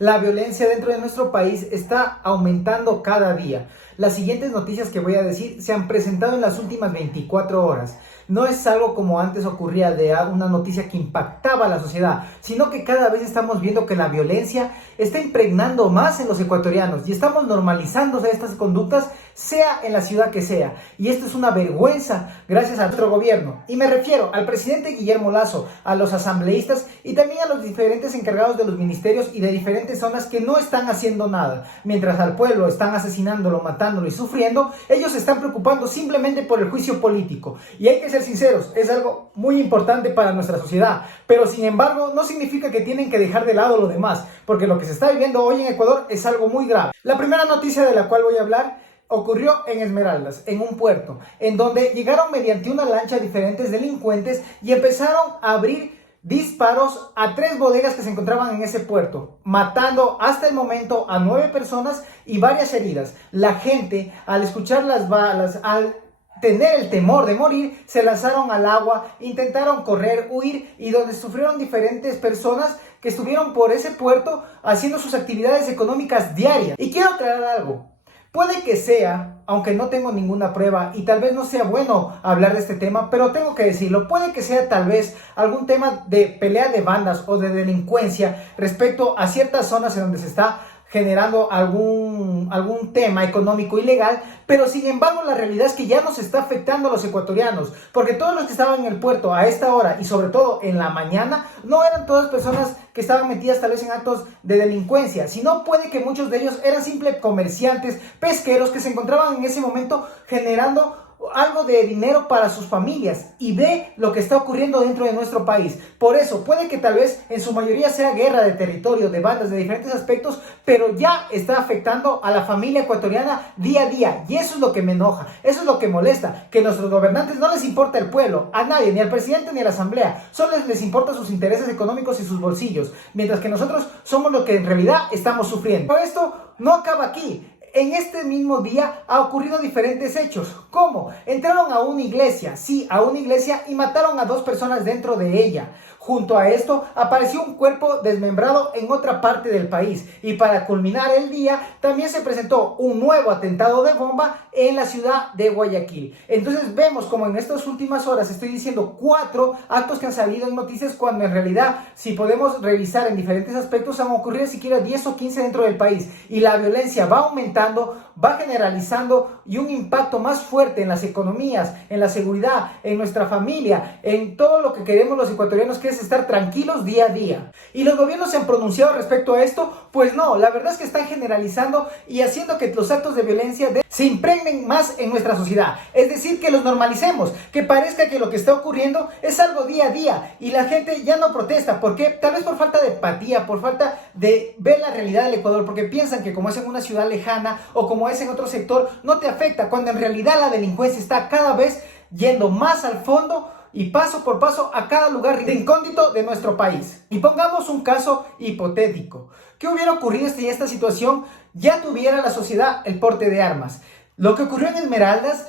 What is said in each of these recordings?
La violencia dentro de nuestro país está aumentando cada día. Las siguientes noticias que voy a decir se han presentado en las últimas 24 horas. No es algo como antes ocurría de una noticia que impactaba a la sociedad, sino que cada vez estamos viendo que la violencia está impregnando más en los ecuatorianos y estamos normalizando estas conductas, sea en la ciudad que sea. Y esto es una vergüenza gracias a nuestro gobierno. Y me refiero al presidente Guillermo Lasso, a los asambleístas y también a los diferentes encargados de los ministerios y de diferentes zonas que no están haciendo nada. Mientras al pueblo están asesinándolo, matándolo y sufriendo, ellos se están preocupando simplemente por el juicio político. Y hay que ser sinceros, es algo muy importante para nuestra sociedad, pero sin embargo no significa que tienen que dejar de lado lo demás, porque lo que se está viviendo hoy en Ecuador es algo muy grave. La primera noticia de la cual voy a hablar ocurrió en Esmeraldas, en un puerto, en donde llegaron mediante una lancha diferentes delincuentes y empezaron a abrir disparos a 3 bodegas que se encontraban en ese puerto, matando hasta el momento a 9 personas y varias heridas. La gente, al escuchar las balas, al tener el temor de morir, se lanzaron al agua, intentaron correr, huir, y donde sufrieron diferentes personas que estuvieron por ese puerto haciendo sus actividades económicas diarias. Y quiero aclarar algo. Puede que sea, aunque no tengo ninguna prueba y tal vez no sea bueno hablar de este tema, pero tengo que decirlo, puede que sea tal vez algún tema de pelea de bandas o de delincuencia respecto a ciertas zonas en donde se está generando algún tema económico ilegal, pero sin embargo la realidad es que ya nos está afectando a los ecuatorianos, porque todos los que estaban en el puerto a esta hora y sobre todo en la mañana, no eran todas personas que estaban metidas tal vez en actos de delincuencia, sino puede que muchos de ellos eran simples comerciantes, pesqueros que se encontraban en ese momento generando algo de dinero para sus familias y ve lo que está ocurriendo dentro de nuestro país. Por eso puede que tal vez en su mayoría sea guerra de territorio, de bandas, de diferentes aspectos, pero ya está afectando a la familia ecuatoriana día a día, y eso es lo que me enoja, eso es lo que molesta, que a nuestros gobernantes no les importa el pueblo, a nadie, ni al presidente ni a la asamblea, solo les importa sus intereses económicos y sus bolsillos, mientras que nosotros somos lo que en realidad estamos sufriendo. Pero esto no acaba aquí. En este mismo día ha ocurrido diferentes hechos. ¿Cómo? Entraron a una iglesia, sí, a una iglesia, y mataron a 2 personas dentro de ella. Junto a esto apareció un cuerpo desmembrado en otra parte del país. Y para culminar el día también se presentó un nuevo atentado de bomba en la ciudad de Guayaquil. Entonces vemos como en estas últimas horas estoy diciendo 4 actos que han salido en noticias, cuando en realidad, si podemos revisar en diferentes aspectos, han ocurrido siquiera 10 o 15 dentro del país. Y la violencia va aumentando, va generalizando, y un impacto más fuerte en las economías, en la seguridad, en nuestra familia, en todo lo que queremos los ecuatorianos, que es estar tranquilos día a día. ¿Y los gobiernos se han pronunciado respecto a esto? Pues no, la verdad es que están generalizando y haciendo que los actos de violencia se impregnen más en nuestra sociedad. Es decir, que los normalicemos, que parezca que lo que está ocurriendo es algo día a día y la gente ya no protesta. ¿Por qué? Tal vez por falta de empatía, por falta de ver la realidad del Ecuador, porque piensan que como es en una ciudad lejana o como es en otro sector, no te afecta, cuando en realidad la delincuencia está cada vez yendo más al fondo y paso por paso a cada lugar recóndito de nuestro país. Y pongamos un caso hipotético. ¿Qué hubiera ocurrido si esta situación ya tuviera la sociedad el porte de armas? Lo que ocurrió en Esmeraldas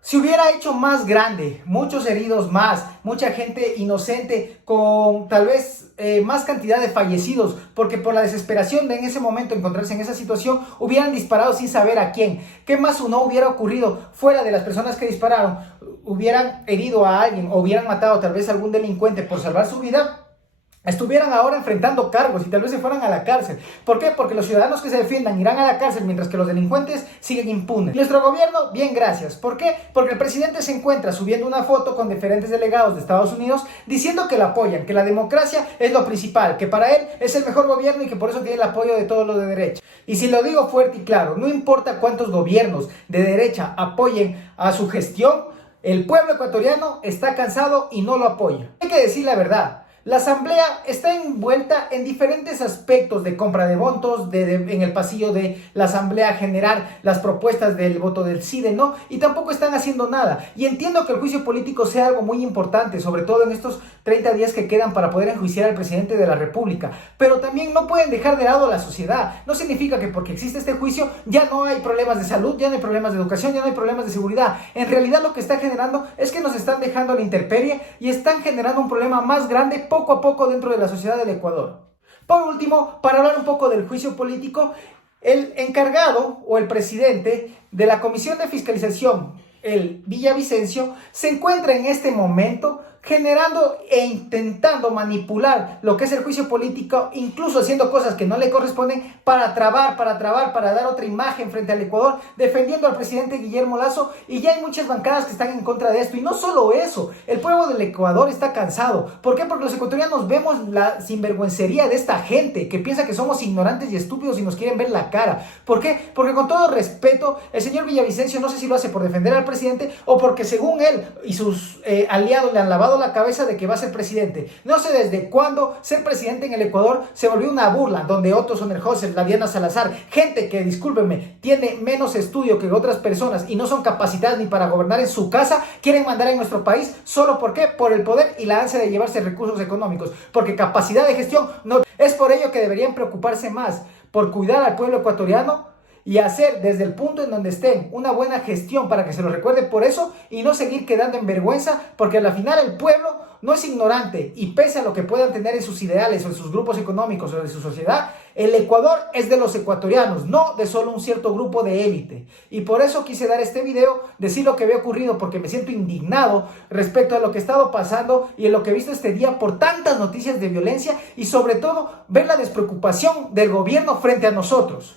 se hubiera hecho más grande, muchos heridos más, mucha gente inocente con tal vez más cantidad de fallecidos, porque por la desesperación de en ese momento encontrarse en esa situación, hubieran disparado sin saber a quién. ¿Qué más no hubiera ocurrido fuera de las personas que dispararon? Hubieran herido a alguien o hubieran matado tal vez a algún delincuente por salvar su vida, estuvieran ahora enfrentando cargos y tal vez se fueran a la cárcel. ¿Por qué? Porque los ciudadanos que se defiendan irán a la cárcel, mientras que los delincuentes siguen impunes. Y nuestro gobierno, bien, gracias. ¿Por qué? Porque el presidente se encuentra subiendo una foto con diferentes delegados de Estados Unidos diciendo que la apoyan, que la democracia es lo principal, que para él es el mejor gobierno y que por eso tiene el apoyo de todos los de derecha. Y si lo digo fuerte y claro, no importa cuántos gobiernos de derecha apoyen a su gestión, el pueblo ecuatoriano está cansado y no lo apoya. Hay que decir la verdad. La asamblea está envuelta en diferentes aspectos de compra de votos, en el pasillo de la asamblea generar las propuestas del voto del sí, de no, y tampoco están haciendo nada. Y entiendo que el juicio político sea algo muy importante, sobre todo en estos 30 días que quedan para poder enjuiciar al presidente de la República, pero también no pueden dejar de lado a la sociedad. No significa que porque existe este juicio ya no hay problemas de salud, ya no hay problemas de educación, ya no hay problemas de seguridad. En realidad lo que está generando es que nos están dejando a la intemperie y están generando un problema más grande poco a poco dentro de la sociedad del Ecuador. Por último, para hablar un poco del juicio político, el encargado o el presidente de la Comisión de Fiscalización, el Villavicencio, se encuentra en este momento generando e intentando manipular lo que es el juicio político, incluso haciendo cosas que no le corresponden para trabar, para dar otra imagen frente al Ecuador, defendiendo al presidente Guillermo Lasso, y ya hay muchas bancadas que están en contra de esto. Y no solo eso, el pueblo del Ecuador está cansado. ¿Por qué? Porque los ecuatorianos vemos la sinvergüencería de esta gente que piensa que somos ignorantes y estúpidos y nos quieren ver la cara. ¿Por qué? Porque con todo respeto, el señor Villavicencio no sé si lo hace por defender al presidente o porque según él y sus aliados le han lavado la cabeza de que va a ser presidente. No sé desde cuándo ser presidente en el Ecuador se volvió una burla, donde Otto Sonderhauser, la Diana Salazar, gente que, discúlpenme, tiene menos estudio que otras personas y no son capacitadas ni para gobernar en su casa, quieren mandar en nuestro país solo ¿por qué? Por el poder y la ansia de llevarse recursos económicos, porque capacidad de gestión no. Es por ello que deberían preocuparse más por cuidar al pueblo ecuatoriano y hacer desde el punto en donde estén una buena gestión para que se lo recuerde por eso y no seguir quedando en vergüenza, porque al final el pueblo no es ignorante y pese a lo que puedan tener en sus ideales o en sus grupos económicos o en su sociedad, el Ecuador es de los ecuatorianos, no de solo un cierto grupo de élite. Y por eso quise dar este video, decir lo que había ocurrido, porque me siento indignado respecto a lo que ha estado pasando y en lo que he visto este día por tantas noticias de violencia y sobre todo ver la despreocupación del gobierno frente a nosotros.